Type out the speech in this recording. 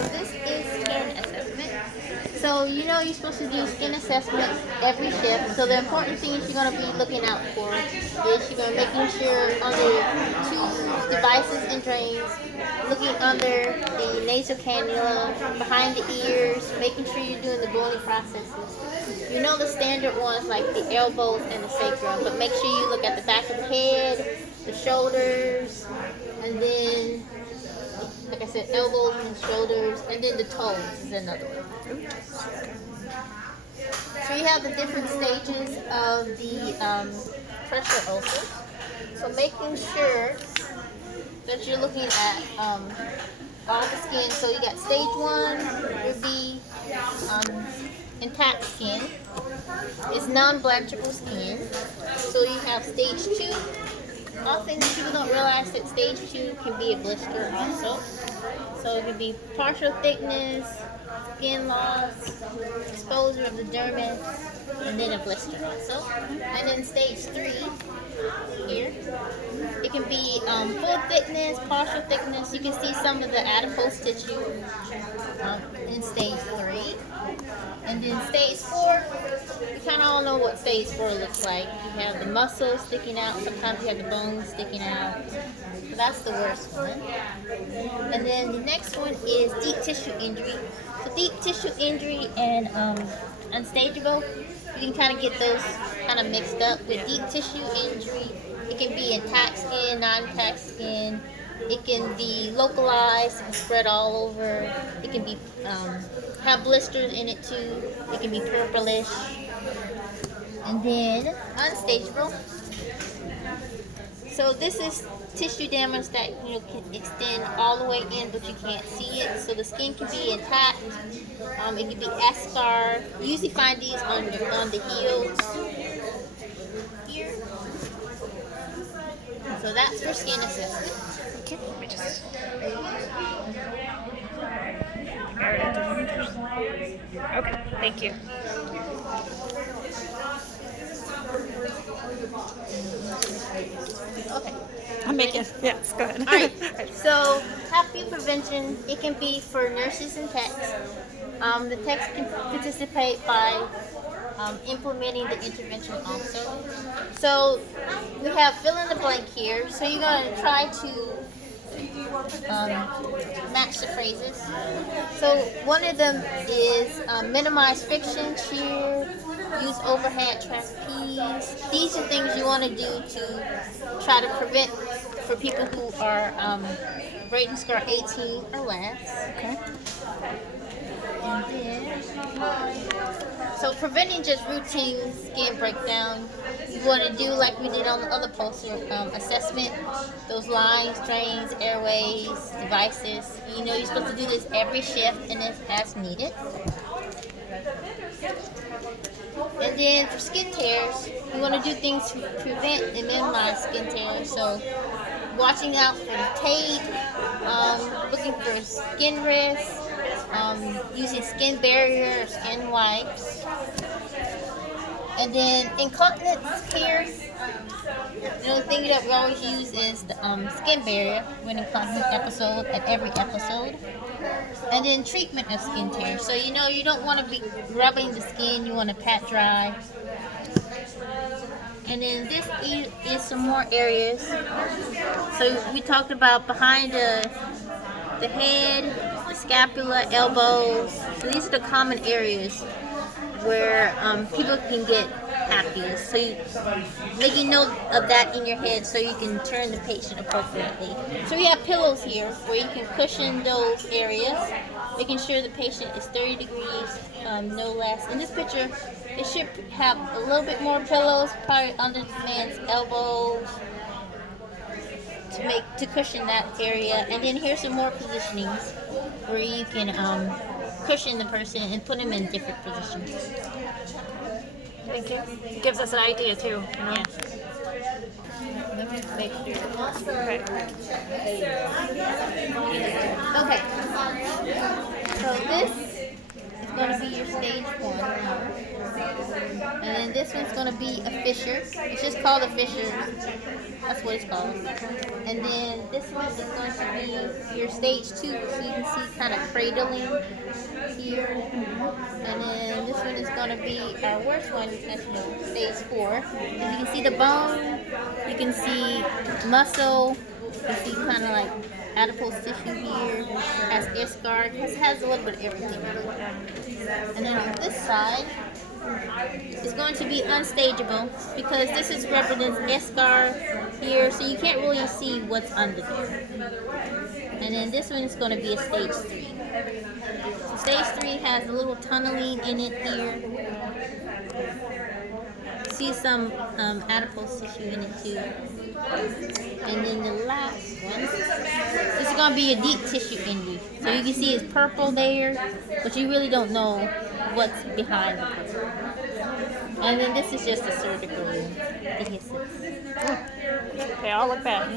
So this is skin assessment. So you know you're supposed to do skin assessment every shift. So the important things you're going to be looking out for is you're going to making sure under tubes, devices, and drains, looking under the nasal cannula, behind the ears, making sure you're doing the bony processes. You know the standard ones like the elbows and the sacrum, but make sure you look at the back of the head, the shoulders, and then like I said, elbows and shoulders, and then the toes is another one. So you have the different stages of the pressure ulcers. So making sure that you're looking at all the skin. So you got stage 1 would be intact skin. It's non-blanchable skin. So you have stage 2. Often people don't realize that stage 2 can be a blister also. So it could be partial thickness, skin loss, exposure of the dermis, and then a blister also. And then stage 3 here, it can be full thickness, partial thickness. You can see some of the adipose tissue in stage 3. And then stage 4, you kind of all know what stage 4 looks like. You have the muscles sticking out, sometimes you have the bones sticking out. So that's the worst one. And then the next one is deep tissue injury. So deep tissue injury and unstageable, you can kind of get those kind of mixed up. With deep tissue injury, it can be intact skin, non-intact skin. It can be localized and spread all over. It can be have blisters in it too. It can be purplish. And then unstageable. So this is tissue damage that can extend all the way in, but you can't see it. So the skin can be intact. It can be eschar. You usually find these on the heels here. So that's for skin assessment. Okay, let me just. Okay, thank you. Okay. I'm making. Yes, go ahead. All right. So, happy prevention. It can be for nurses and techs. The techs can participate by implementing the intervention also. So, we have fill in the blank here. So, you're going to try to match the phrases. So, one of them is minimize friction, shear, use overhead trapeze. These are things you want to do to try to prevent for people who are rating score 18 or less. Okay. And then, so preventing just routine skin breakdown, you want to do like we did on the other poster, assessment, those lines, drains, airways, devices. You know you're supposed to do this every shift and it's as needed. And then for skin tears, you want to do things to prevent and minimize skin tears. So watching out for the tape, looking for skin risks, using skin barrier or skin wipes. And then incontinence here, the thing that we always use is the skin barrier when incontinence episode at every episode. And then treatment of skin tears. So you don't want to be rubbing the skin, you want to pat dry. And then this is some more areas. So we talked about behind the head, the scapula, elbows. So these are the common areas where people can get herpes. So making note of that in your head so you can turn the patient appropriately. So we have pillows here where you can cushion those areas, making sure the patient is 30 degrees, no less. In this picture, it should have a little bit more pillows, probably under the man's elbows, to cushion that area. And then here's some more positionings where you can cushion the person and put them in different positions. Thank you. It gives us an idea too. Yeah. Let me make sure. Okay. So this is going to be your stage 1. And then this one's going to be a fissure. It's just called a fissure. That's what it's called. And then this one is going to be your stage 2. So you can see kind of cradling here. And then this one is going to be our worst one, as you know, stage 4. And you can see the bone. You can see muscle. You can see kind of like adipose tissue here. Has eschar. It has a little bit of everything. And then on this side, it's going to be unstageable because this is represents eschar here, so you can't really see what's under there. And then this one is going to be a stage 3. So stage 3 has a little tunneling in it here. See some adipose tissue in it too. And then the last one, this is going to be a deep tissue injury. So you can see it's purple there, but you really don't know what's behind the purple. And then this is just a surgical adhesive. They all look bad.